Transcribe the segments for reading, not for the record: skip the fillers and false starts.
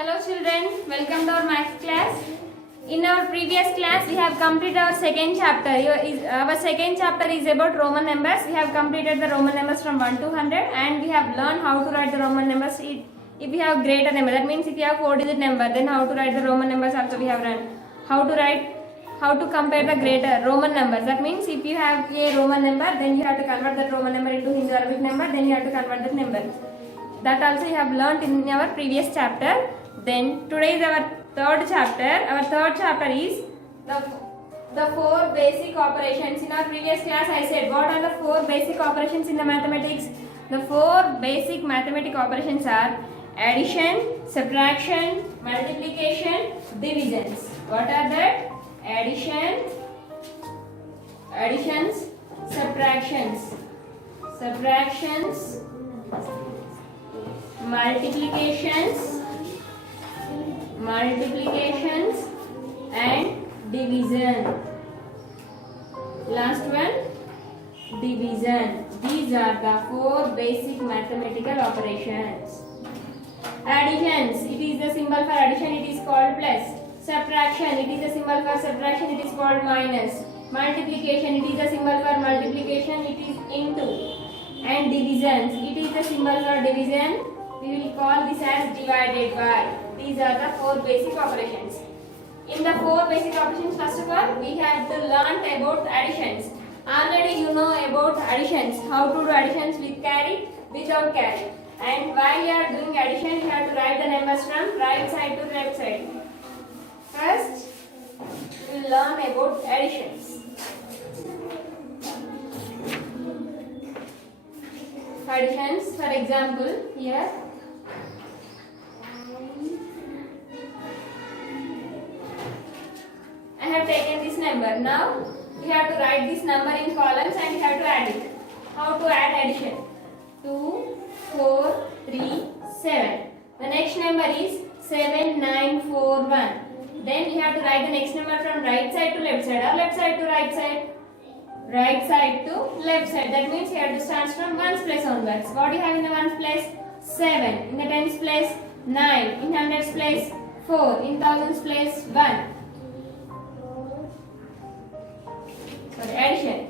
Hello children, welcome to our math class. In our previous class, we have completed our second chapter. Our second chapter is about Roman numbers. We have completed the Roman numbers from 1 to 100 and we have learned how to write the Roman numbers if we have greater number. That means if you have 4-digit number, then how to write the Roman numbers also we have learned. How to compare the greater Roman numbers. That means if you have a Roman number, then you have to convert that Roman number into Hindu Arabic number, then you have to convert that number. That also you have learned in our previous chapter. Then today is our third chapter. Our third chapter is the four basic operations. In our previous class I said what are the four basic operations in the mathematics. The four basic mathematical operations are addition, subtraction, multiplication, divisions. What are that? Additions, subtractions, multiplications and division. Last one, division. These are the four basic mathematical operations. Additions, it is the symbol for addition, it is called plus. Subtraction, it is the symbol for subtraction, it is called minus. Multiplication, it is the symbol for multiplication, it is into. And divisions, it is the symbol for division, we will call this as divided by. These are the four basic operations. In the four basic operations, first of all, we have to learn about additions. Already you know about additions, how to do additions with carry, without carry. And while you are doing addition, you have to write the numbers from right side to left side. First, we will learn about additions. Additions, for example, here I have taken this number. Now you have to write this number in columns and you have to add it. How to add addition? 2, 4, 3, 7. The next number is 7941. Then you have to write the next number from right side to left side or left side to right side. Right side to left side. That means you have to start from ones place onwards. What do you have in the ones place? 7. In the tens place 9. In hundreds place 4. In thousands place 1. Addition.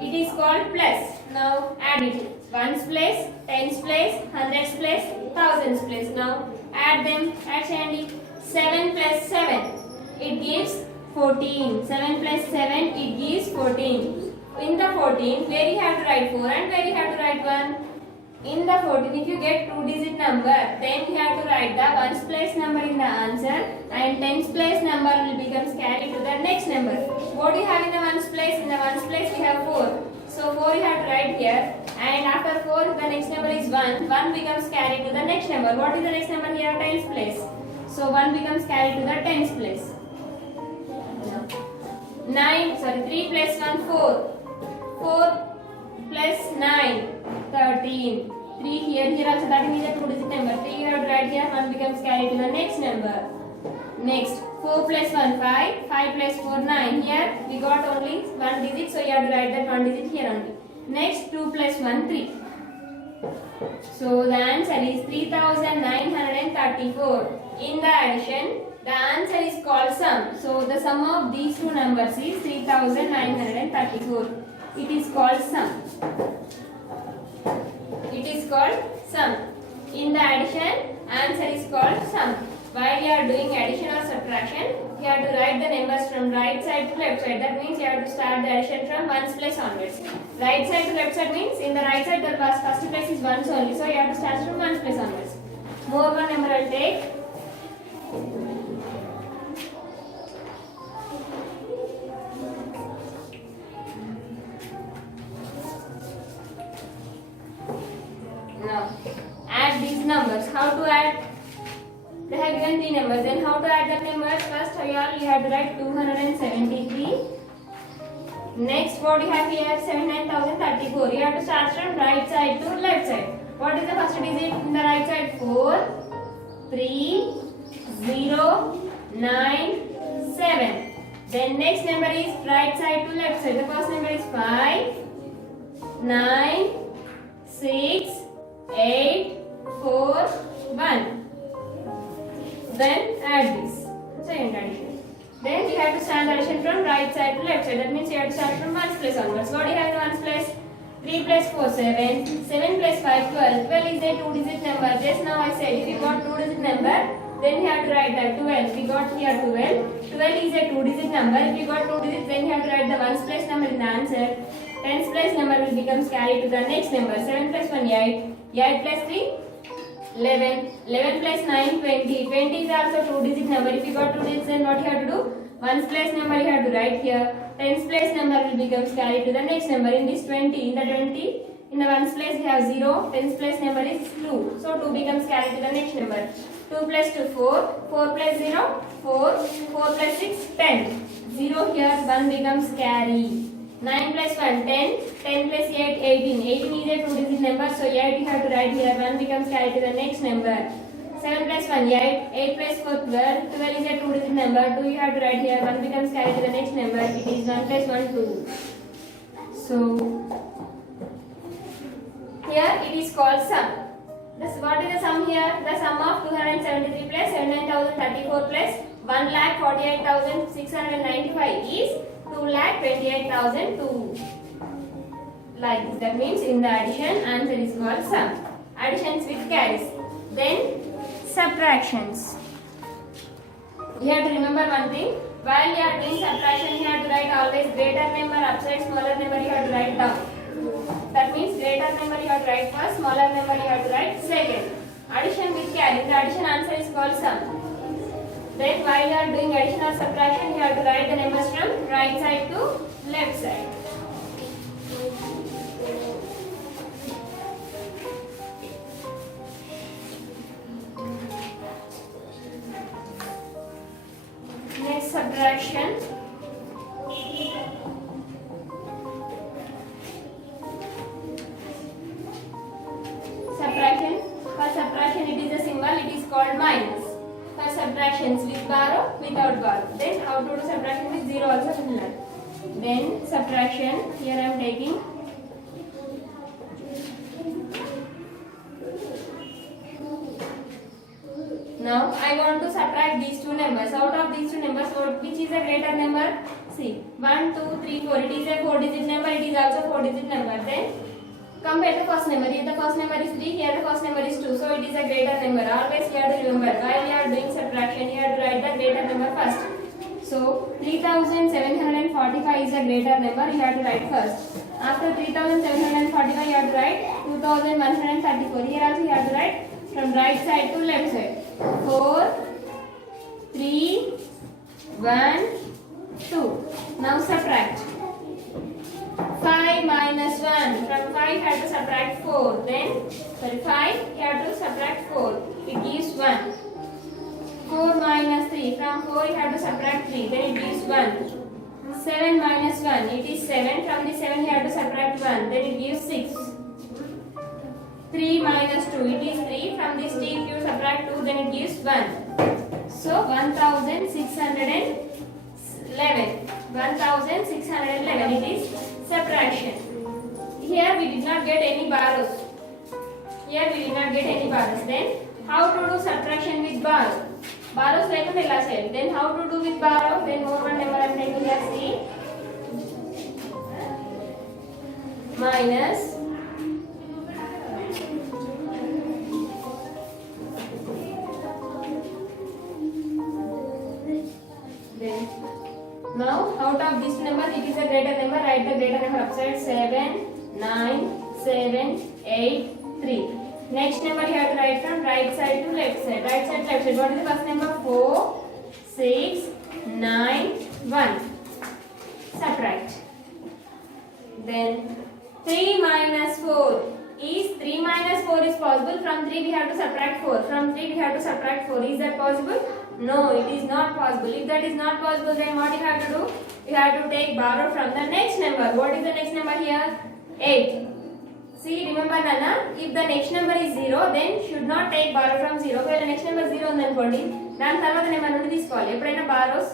It is called plus. Now add it. Ones place, tens place, hundreds place, thousands place. Now add them. Add Sandy. 7 plus 7. It gives 14. 7 plus 7. It gives 14. In the 14, where you have to write 4 and where you have to write 1. In the 14, if you get 2-digit number, then you have to write the ones place number in the answer and tens place number will become carried to the next number. What do you have in the ones place? In the ones place we have 4. So 4 you have to write here and after 4 the next number is 1. 1 becomes carried to the next number. What is the next number here? Tens place. So 1 becomes carried to the tens place. 3 plus 1 4. 4 plus 9 13. 3 here also 13 is a 2-digit number. 3 you have to write here, 1 becomes carried to the next number. Next 4 plus 1 5. 5 plus 4 9. Here we got only 1 digit, so you have to write that 1 digit here only. Next 2 plus 1 3. So the answer is 3934. In the addition, the answer is called sum. So the sum of these two numbers is 3934. It is called sum. It is called sum. In the addition, answer is called sum. While you are doing addition or subtraction, you have to write the numbers from right side to left side. That means you have to start the addition from ones place onwards. Right side to left side means in the right side the first place is ones only. So you have to start from ones place onwards. More one number I will take. Now, add these numbers. How to add? They have given 3 numbers. Then how to add the numbers? First, you have to write 273. Next, what you have here? 79,034. You have to start from right side to left side. What is the first digit in the right side? 4, 3, 0, 9, 7. Then next number is right side to left side. The first number is 5, 9, 6, 8, 4, 1. Then add this. Second addition. Then you have to start addition from right side to left side. That means you have to start from ones place onwards. What do you have in ones place? 3 plus 4, 7. 7 plus 5, 12. 12 is a 2-digit number. Just now I said if you got 2-digit number, then you have to write that 12. We got here 12. 12 is a 2-digit number. If you got 2 digits, then you have to write the ones place number in the answer. Tens place number will becomes carried to the next number. 7 plus 1, 8. 8 plus 3, 11. 11 plus 9, 20. 20 is also 2-digit number. If you got 2 digits, then what you have to do? Ones place number you have to write here. Tens place number will becomes carried to the next number. In this 20, in the 20, in the ones place we have 0. Tens place number is 2. So 2 becomes carried to the next number. 2 plus 2, 4. 4 plus 0, 4. 4 plus 6, 10. 0 here, 1 becomes carry. 9 plus 1, 10. 10 plus 8, 18. 18 is a 2-digit number. So 8 you have to write here. 1 becomes carried to the next number. 7 plus 1, 8. 8 plus 4, 12. 12 is a 2-digit number. 2 you have to write here. 1 becomes carried to the next number. It is 1 plus 1, 2. So, here it is called sum. What is the sum here? The sum of 273 plus 79,034 plus 1,48,695 is 2,28,002. Like this. That means in the addition, answer is called sum. Additions with carries. Then subtractions. You have to remember one thing. While you are doing subtraction, you have to write always greater number upside, smaller number you have to write down. That means greater number you have to write first, smaller number you have to write second. Addition with carry. The addition answer is called sum. Then while you are doing addition or subtraction, you have to write the numbers from right side to left side. Next subtraction. Subtraction. For subtraction it is a symbol, it is called minus. For subtractions with borrow, without borrow. Then how to do subtraction with 0 also similar. Then subtraction, here I am taking now I want to subtract these two numbers. Out of these two numbers, which is a greater number? See, 1, 2, 3, 4. It is a 4-digit number. It is also 4-digit number. Then compare the first number. Here the first number is 3. Here the first number is 2. So it is a greater number. Always you have to remember. While you are doing subtraction, you have to write the greater number first. So 3745 is a greater number. You have to write first. After 3745, you have to write 2134. Here also you have to write from right side to left side. 4, 3, 1, 2. Now subtract. 5 minus 1. From 5 you have to subtract 4. Then, 5 you have to subtract 4. It gives 1. 4 minus 3. From 4 you have to subtract 3. Then it gives 1. 7 minus 1. It is 7. From the 7 you have to subtract 1. Then it gives 6. 3 minus 2. It is 3. From this 3 if you subtract 2, then it gives 1. So 1611. 1611. It is subtraction. Here we did not get any borrows. Then how to do subtraction with borrow? Borrows like a said. Then how to do with borrow? Then more one number I am taking here. See, minus then now out of this number it is a greater number. Write the greater number upside. 7, 9, 7, 8, 3. Next number you have to write from right side to left side. Right side, left side. What is the first number? 4, 6, 9, 1. Subtract. Then 3 minus 4. Is 3 minus 4 is possible? From 3 we have to subtract 4. From 3 we have to subtract 4. Is that possible? No, it is not possible. If that is not possible, then what you have to do? You have to take borrow from the next number. What is the next number here? 8. See, remember Nana, if the next number is 0, then should not take borrow from 0. If the next number 0 ఉందనుకోండి, దాని తర్వాత number నుండి తీసుకోవాలి. ఎప్పుడైనా borrows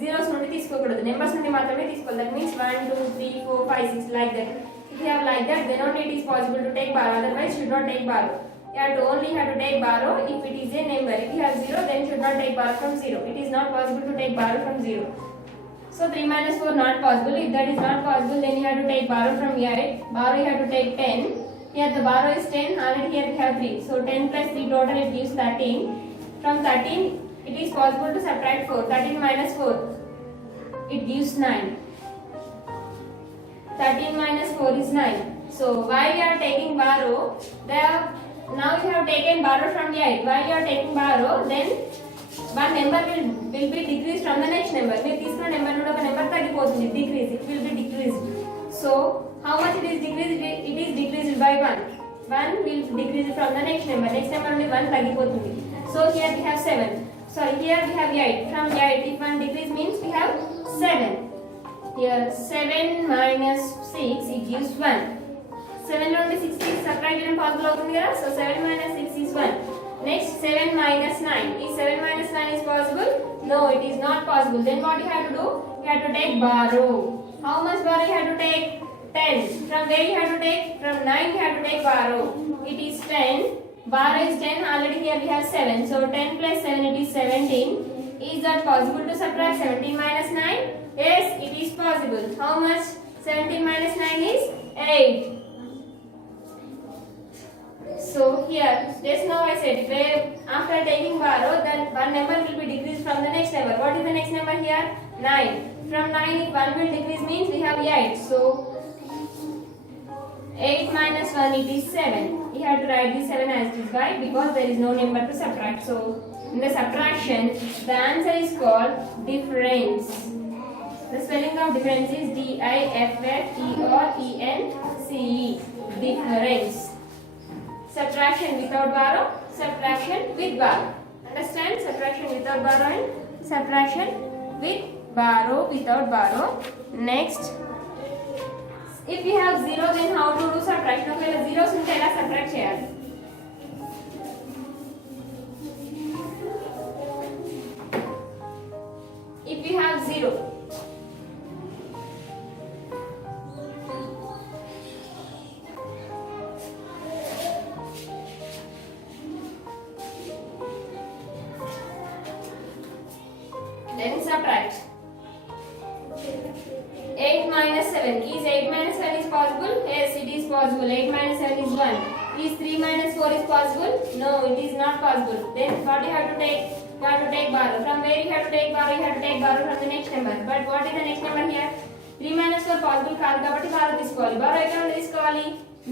zeros నుండి తీసుకోకూడదు. Numbers నుండి మాత్రమే తీసుకోవాలి. That means 1, 2, 3, 4, 5, 6 like that. If you have like that, then only it is possible to take borrow. Otherwise, should not take borrow. You have to only have to take borrow if it is a number. If you have 0, then you should not take borrow from 0. It is not possible to take borrow from 0. So 3 minus 4 not possible. If that is not possible, then you have to take borrow from 8. Borrow you have to take 10. Here the borrow is 10. Already here we have 3. So 10 plus 3 total it gives 13. From 13 it is possible to subtract 4. 13 minus 4 it gives 9. 13 minus 4 is 9. So while you are taking borrow, now you have taken borrow from 8. While you are taking borrow, then one number will be decreased from the next number. మీరు తీసుకున్న number నుండి ఒక number తగ్గిపోతుంది. Decrease. It will be decreased. So how much it is decreased? It is decreased by 1. 1 will decrease from the next number. Next number నుండి 1 తగ్గిపోతుంది. So here we have 7. Sorry, here we have 8. From 8, if 1 decrease means we have 7. Here 7 minus 6 it gives 1. 7 నుండి 6 subtract చేయడం possible అవుతుంది కదా. So 7 minus 6 is 1. Next 7 minus 9. Is 7 minus 9 is possible? No, it is not possible. Then what you have to do? You have to take borrow. How much borrow you have to take? 10. From where you have to take? From 9 you have to take borrow. It is 10. Borrow is 10. Already here we have 7. So 10 plus 7 it is 17. Is that possible to subtract 17 minus 9? Yes, it is possible. How much? 17 minus 9 is 8. So here, just now I said, after taking borrow, then one number will be decreased from the next number. What is the next number here? 9. From 9, if 1 will decrease means we have 8. So 8 minus 1 it is 7. We have to write this 7 as this. Why? Because there is no number to subtract. So in the subtraction, the answer is called difference. The spelling of difference is D-I-F-F-E-R-E-N-C-E. Difference. Subtraction without borrow, subtraction with borrow. Understand? Subtraction without borrow and subtraction with borrow without borrow. Next, if you have 0, then how to do subtraction? Okay, zeros unte ela subtract cheyali. If you have 0, then subtract. 8 minus 7. Is 8 minus 7 is possible? Yes, it is possible. 8 minus 7 is 1. Is 3 minus 4 is possible? No, it is not possible. Then what you have to take? You have to take borrow. From where you have to take borrow? You have to take borrow from the next number. But what is the next number here? 3 minus 4 possible కాదు కాబట్టి borrow తీసుకోవాలి. Borrow ఎక్కడ నుండి తీసుకోవాలి?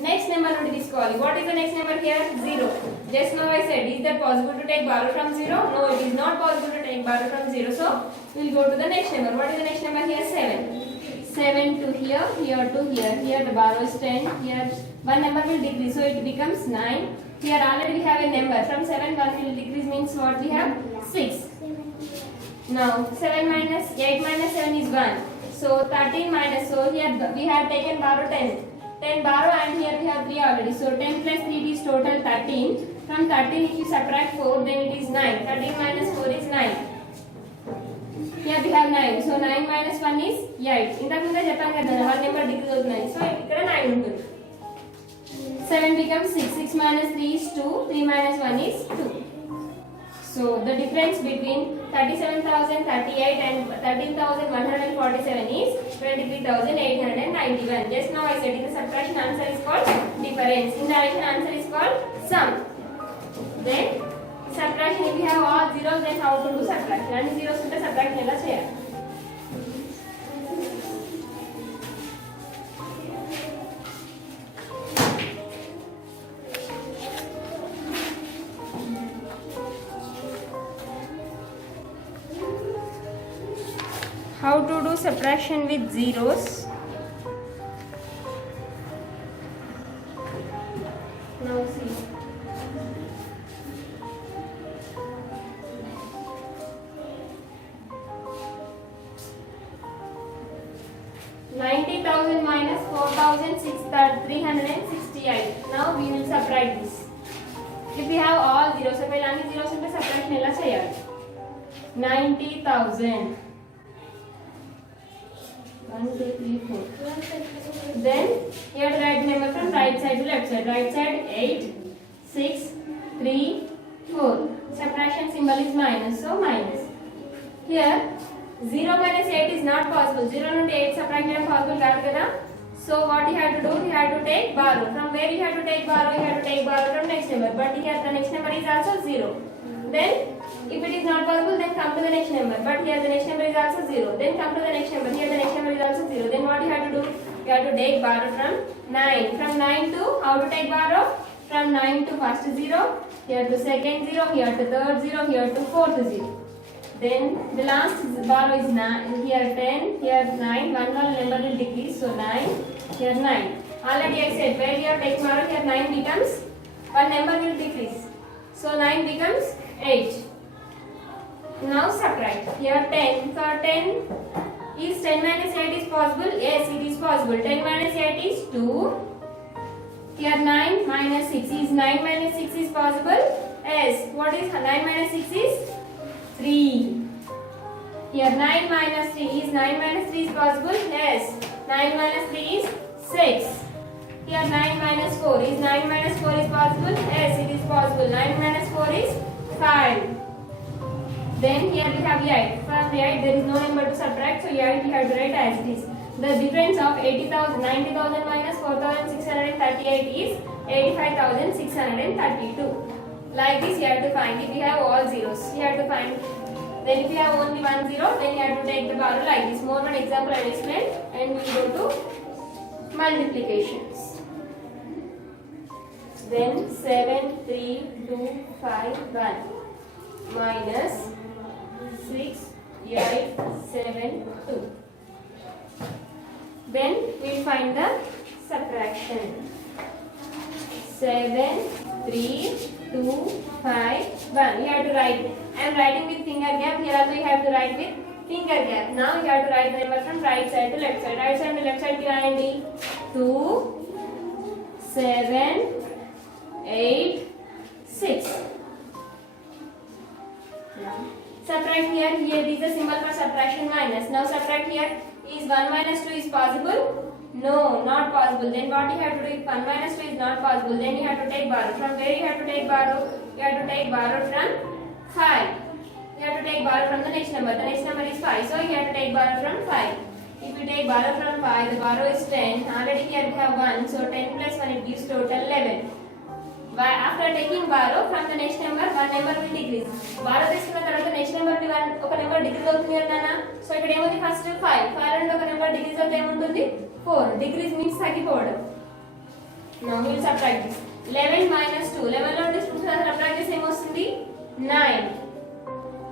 Next number నుండి తీసుకోవాలి. What is the next number here? 0. Just now I said, is that possible to take borrow from 0? No, it is not possible to take borrow from 0. So we will go to the next number. What is the next number here? 7. 7 to here, here to here. Here the borrow is 10. Here one number will decrease, so it becomes 9. Here already we have a number. From 7 1 will decrease means what we have? 6. Now 7 minus 8 minus 7 is 1. So 13 minus, so here we have taken borrow 10. 10 borrow and here we have 3 already. So 10 plus 3 is total 13. From 13 if you subtract 4 then it is 9. 13 minus 4 is 9. Here we have 9. So 9 minus 1 is 8. ఇంతకు ముందే చెప్పాను కదా one number decrease అవుతున్నాయి. So ఇక్కడ 9 ఉంటుంది. 7 becomes 6. 6 minus 3 is 2. 3 minus 1 is 2. So the difference between 37,038 and 13,147 is 23,891. Just now I said in the subtraction answer is called difference. In the addition answer is called sum. Then subtraction, if we have all zeros, then how to do subtraction? And zeros unte subtraction ela cheyali. How to do subtraction with zeros? Now see. minus 4,368. Now we will subtract this. If we have all zeros, so पहले अन्य zeros उनके subtraction एला चेयाली. 90,000. 1, 2, 3, 4. Then here to write number from right side to left side. Right side 8, 6, 3, 4. Subtraction symbol is minus, so minus. Here 0 minus 8 is not possible. 0 నుండి 8 subtract చేయడం possible కాదు కదా. So what you have to do? You have to take borrow. From where you have to take borrow? You have to take borrow from next number. But here the next number is also 0. Then if it is not possible, then come to the next number. But here the next number is also 0. Then come to the next number. Here the next number is also 0. Then what you have to do? You have to take borrow from 9. From 9 to how to take borrow? From 9 to first 0. Here to second 0. Here to third 0. Here to fourth 0. Then the last borrow is 9. Here 10. Here 9. One number will decrease. So 9. Here 9. Already I said where you have taken borrow. Here 9 becomes one number will decrease. So 9 becomes 8. Now subtract. Here 10. For 10 is 10 minus 8 is possible? Yes, it is possible. 10 minus 8 is 2. Here 9 minus 6 is 9 minus 6 is possible? Yes. What is 9 minus 6 is? 3. Here 9 minus 3 is 9 minus 3 is possible? Yes. 9 minus 3 is 6. Here 9 minus 4 is 9 minus 4 is possible? Yes, it is possible. 9 minus 4 is 5. Then here we have 8. From 8 there is no number to subtract, so 8 we have to write as it is. The difference of 90,000 minus 4,638 is 85,632. Like this you have to find. If you have all zeros, you have to find. Then if you have only 1 0, then you have to take the borrow like this. More one example I will explain, and we will go to multiplications. Then 7, 3, 2, 5, 1 minus 6, 8, 7, 2. Then we will find the subtraction. 7, 3, 2, 5, 1. You have to write. I am writing with finger gap. Here also you have to write with finger gap. Now you have to write the number from right side to left side. Right side to left side ki rayandi. 2, 7, 8, 6. Subtract here. Here is the symbol for subtraction minus. Now subtract here. Is 1 minus 2 is possible? No, not possible. Then what you have to do? If 1 minus 2 is not possible, then you have to take borrow. From where you have to take borrow? You have to take borrow from 5. You have to take borrow from the next number. The next number is 5. So you have to take borrow from 5. If you take borrow from 5, the borrow is 10. Already here we have 1. So 10 plus 1 it gives total 11. After taking borrow from the next number, one number will decrease. Borrow తీసుకున్న తర్వాత next number ని ఒక number decrease అవుతుంది అన్నానా. So ఇక్కడ ఏముంది first 5. 5 నుండి ఒక నెంబర్ డిక్రీజ్ అవుతే ఏముంటుంది? 4. డిక్రీజ్ మీన్స్ తగ్గిపోవడం. Now we will subtract this. 11 minus 2. 11 నుండి subtract చేస్తే ఏమొస్తుంది? 9.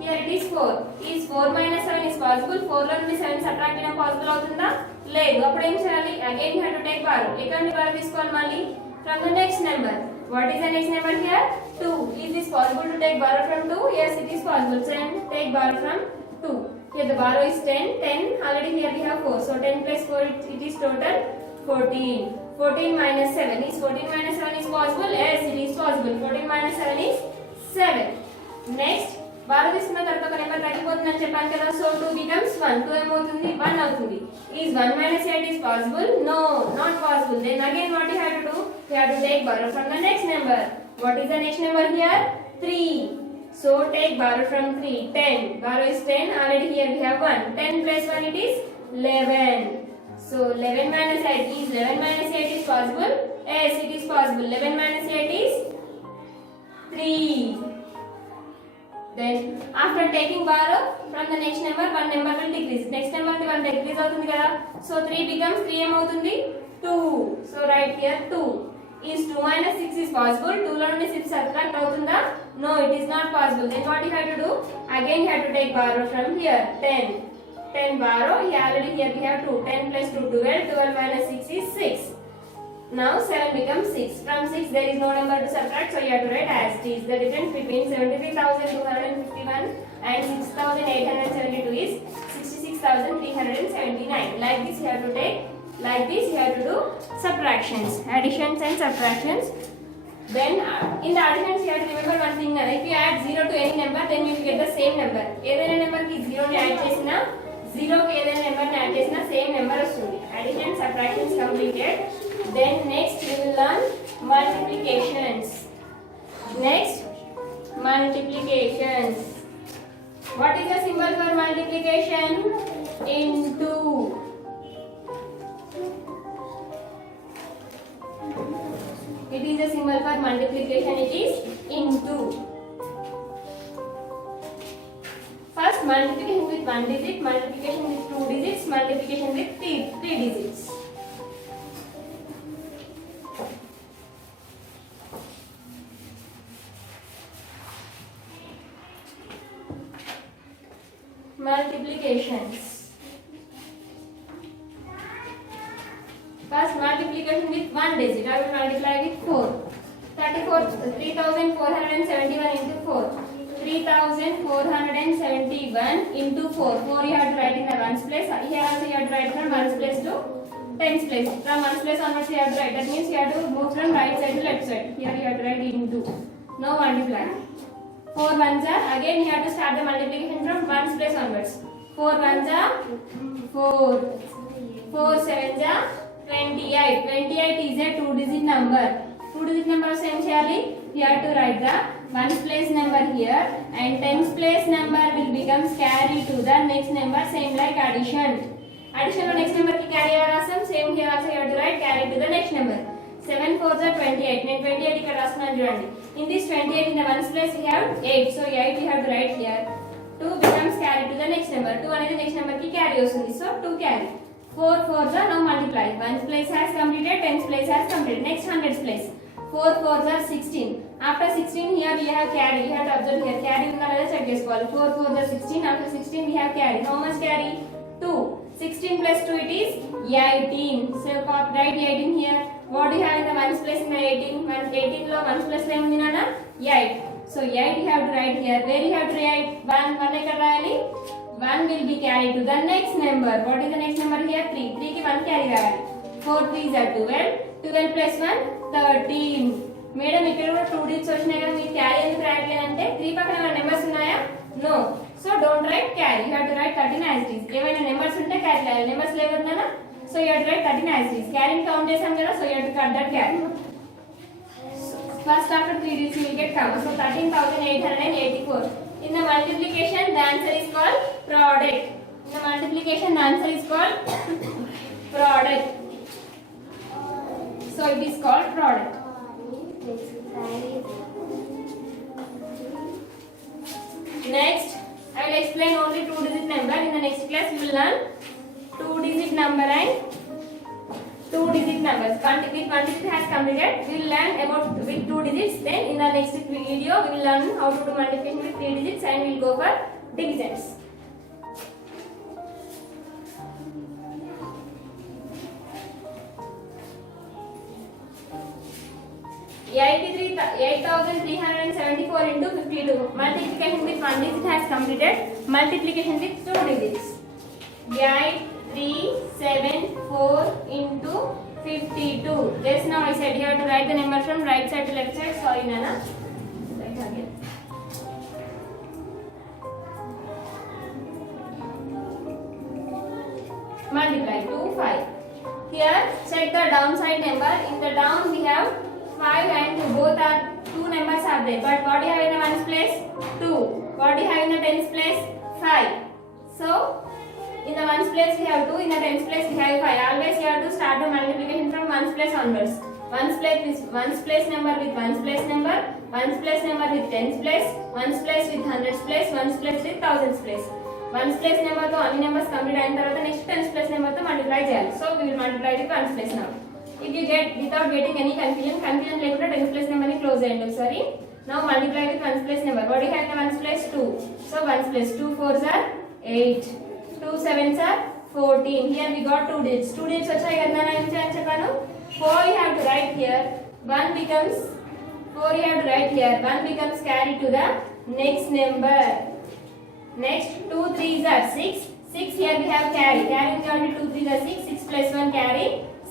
Here it is 4. Is 4 minus 7 is possible? 4 లో నుండి 7 subtract చేయడం possible అవుతుందా? లేదు. అప్పుడు ఏం చేయాలి? Again you have to take borrow. ఎక్కడ నుండి borrow తీసుకోవాలి మళ్ళీ? From the next number. What is the next number here? 2. Is this possible to take borrow from 2? Yes, it is possible. So take borrow from 2. Here the borrow is 10. 10. Already here we have 4. So 10 plus 4 it is total 14. 14 minus 7. Is 14 minus 7 is possible? Yes, it is possible. 14 minus 7 is 7. Next. borrow తీసుకున్న తర్వాత ఒక number తగ్గిపోతుందని చెప్పాను కదా. So 2 becomes 1. 2 ఏమవుతుంది? 1 అవుతుంది. Is 1 minus 8 is possible? No, not possible. Then again what you have to do? You have to take borrow from the next number. What is the next number here? 3. So take borrow from 3. 10. Borrow is 10. Already here we have 1. 10 plus 1 it is 11. So 11 minus 8 is 11 minus 8 is possible? Yes, it is possible. 11 minus 8 is 3. Then after taking borrow from the next number, one number will decrease. Next number one decrease అవుతుంది కదా. So 3 becomes 3 ఏమవుతుంది? 2. So write here 2. Is 2 minus 6 is possible? 2 లో నుండి 6 subtract అవుతుందా? No, it is not possible. Then what you have to do? Again you have to take borrow from here. 10. 10 borrow. Already here we have 2. 10 plus 2 12. 12 minus 6 is 6. Now 7 becomes 6. From 6 there is no number to subtract, so you have to write as it is. The difference between 73,251 and 6,872 is 66,379. Like this you have to take. Like this you have to do subtractions, additions and subtractions. Then in the additions you have to remember one thing. If you add 0 to any number, then you will get the same number. ఏదైనా number కి 0 ని add చేసినా 0 కి ఏదైనా number ని add చేసినా same number వస్తుంది. Addition subtractions completed. Then next we will learn multiplications. Next, multiplication. What is the symbol for multiplication? Into. It is a symbol for multiplication. It is into. First, multiplication with 1 digit, multiplication with 2 digits, multiplication with 3 digits. Multiplications. First, multiplication with 1 digit. I will multiply with 4. 3471 into 4. 3471 into 4. 4 you have to write in the ones place. Here also you have to write from ones place to tens place. From ones place onwards you have to write. That means you have to move from right side to left side. Here you have to write into. Now multiply. 4 ones are. Again you have to start the multiplication from ones place onwards. 4 ones are 4. 4 sevens are 28. 28 is a 2-digit number. 2-digit number same cheyali. You have to write the ones place number here and tens place number will become carry to the next number, same like addition. Addition to next number ki carry rasam, same here also you have to write carry to the next number. 7 4s are 28. Then 28 ikkada rastunna chudandi. In this 28 in the ones place we have 8. So 8 you have to write here. 2 becomes carry to the next number. 2 anedi next number ki carry ostundi. So 2 carry. 4 4s are now multiply. Ones place has completed, tens place has completed. Next hundreds place. 4 4s are 16. After 16 here we have carry. You have to observe here carry unna leda check chesukovali. 4 4s are 16. After 16 we have carry. How much carry? 2. 16 plus 2 it is 18. So write 18 here. What do you have in the ones place in the 18? 18 lo ones place lo emundi nana 8. So 8 you have to write here. Where you have to write 1 ekkada rayali? 1 will be carried to the next number. What is the next number here? 3. 3 ki 1 carry rayali. 4 3s are 12. 12 plus 1 13. Madam ఇక్కడ కూడా 2 digits వచ్చినాయి కదా మీరు carry ఎందుకు రాయట్లేదంటే 3 పక్కన ఏమైనా numbers ఉన్నాయా? No. So don't write carry. You have to write 13 as it is. ఏమైనా నెంబర్స్ ఉంటే క్యారీ రాయాలి. నెంబర్స్ లేవన్నానా? So you have to write 13 as it is. క్యారీని కౌంట్ చేసాం కదా, so you have to cut that carry. First after 3 digits you will get comma. So 13,884. In the multiplication the answer is called product. In the multiplication the answer is called product. So it is called product. Next, I will explain only 2-digit number. In the next class, we will learn 2-digit number and 2-digit numbers. With 1 digit has completed, we will learn about with 2 digits. Then in the next video, we will learn how to do multiplication with 3 digits and we will go for divisions. 8,374 into 52. Multiplication with 1 digit has completed. Multiplication with 2 digits. 8,374 into 52. Just now I said you have to write the number from right side to left side. Sorry, Nana. Write again. Multiply 2, 5. Here, check the downside number. In the down we have 5 and both are 2 numbers are there. But what do you have in the ones place? 2. What do you have in the tens place? 5. So, in the ones place we have 2, in the tens place we have 5. Always you have to start the multiplication from ones place onwards. Ones place number with ones place number, ones place number with tens place, ones place with hundreds place, ones place with thousands place. Ones place number to any numbers complete అయిన తర్వాత next tens place number తో multiply చేయాలి. So we will multiply with ones place now. If you get without getting any confusion లేకుండా tens place number ని close చేయండి ఒకసారి. Now multiply with ones place number. What do you have in the ones place? 2. So ones place 2 4s are 8. 2 7s are 14. Here we got 2 digits. 2 digits వచ్చాయి కదా నేను ఏం చేయాలి చెప్పాను? 4 you have to write here. 1 becomes 4 you have to write here. 1 becomes carry to the next number. Next 2 3s are 6. 6 here we have carry. Carry is only 2 3s are 6. 6 plus 1 carry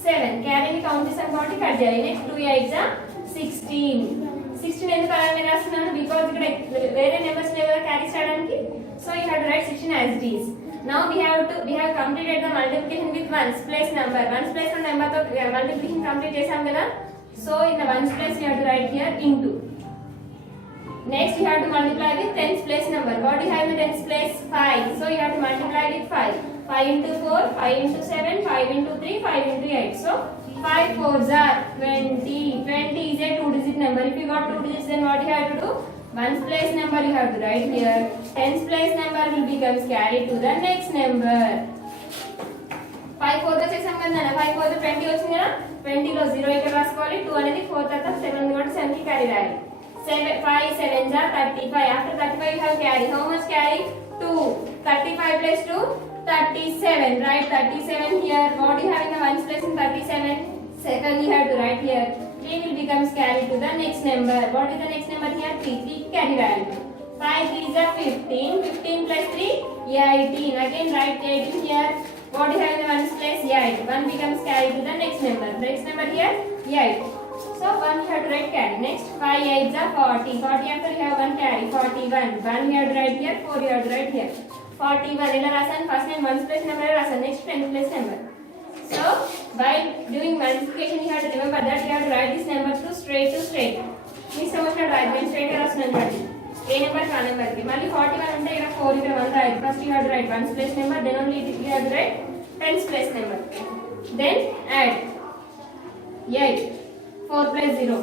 7. Carry ni count చేసాం కాబట్టి cut చేయాలి. Next 2 8s are 16. 16 ఎందుకు అలా నేను రాస్తున్నాను? Because ఇక్కడ వేరే numbers లేవు కదా క్యారీ చేయడానికి. So you have to write 16 as it is. Now we have completed the multiplication with ones place number. Ones place number తో multiplication complete చేసాం కదా. So in the ones place you have to write here into. Next you have to multiply with tens place number. What do you have in the tens place? 5. So you have to multiply with 5. 5 into 4, 5 into 7, 5 into 3, 5 into 8. So 5 4s are 20. 20 is a 2-digit number. If you got 2 digits, then what you have to do? Ones place number you have to write here. Tens place number will becomes carried to the next number. 5 4 గా చేసాం కదా 5 4 20 వచ్చింది కదా 20 లో 0 ఇక్కడ రాసుకోవాలి 2 అనేది 4 తర్వాత 7 కూడా 7 కి క్యారీ రాయాలి 5 7s are 35. After 35 you have carry. How much carry? 2. 35 plus 2 37. Write 37 here. What do you have in the ones place in 37? Second you have to write here. 3 will becomes carried to the next number. What is the next number here? 3. 3 carry value. 5 3s are 15. 15 plus 3 18. Again write 18 here. What do you have in the ones place? 8. 1 becomes carried to the next number. Next number here 8. So 1 you have to write carry. Next 5 8s are 40. 40 after you have 1 carry. 41. 1 you have to write here. 4 you have to write here. 41 ila rasan first name ones place number rasan next 10 place number. So while doing multiplication you have to remember that you have to write this number to straight. This number should write when straight rasan anadi. A number ka number ki malli 41 unte ila 4 ila 1 write. First you have to write ones place number, then only you have to write tens place number. Then add 8. 4 plus 0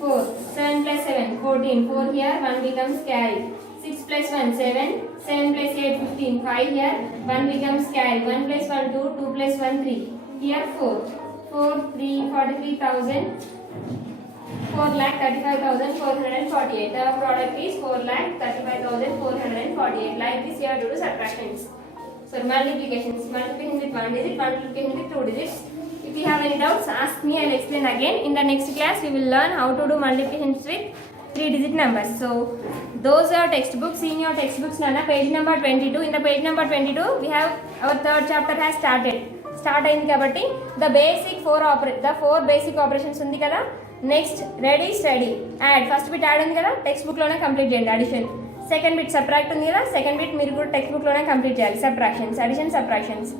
4. 7 plus 7 14. 4 here 1 becomes carry. 6 plus 1 7. 7 plus 8 15. 5 here 1 becomes carry. 1 plus 1 2. 2 plus 1 3. Here 4. 4 3 43,000. 4,35,448. The product is 4,35,448. Like this you have to do subtractions. So multiplications. Multiplication with 1 digit, multiplication with 2 digits. If you have any doubts, ask me. I will explain again. In the next class, we will learn how to do multiplications with 3-digit numbers. So those are textbooks. In your textbooks, Nana, page number 22. In the page number 22, we have our third chapter has started. Start అయింది కాబట్టి the four basic operations ఉంది కదా. Next ready steady add. First bit add ఉంది కదా, text book లోనే complete చేయండి addition. Second bit subtract ఉంది కదా, సెకండ్ బిట్ మీరు కూడా టెక్స్ట్ బుక్ లోనే కంప్లీట్ చేయాలి. Subtractions, addition, subtractions.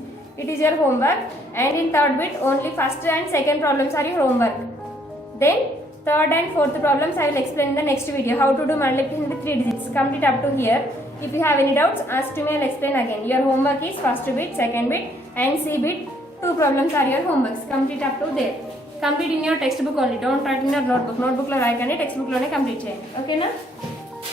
It is your homework. And in third bit only first and second problems are your homework. Then third and fourth problems I will explain in the next video. How to do multiplication with 3 digits. Complete up to here. If you have any doubts, ask me. I will explain again. Your homework is first bit, second bit and C bit. 2 problems are your homeworks. Complete up to there. Complete in your textbook only. Don't write in your notebook. Notebook lo రాయకండి, textbook లోనే complete చేయండి. ఓకేనా?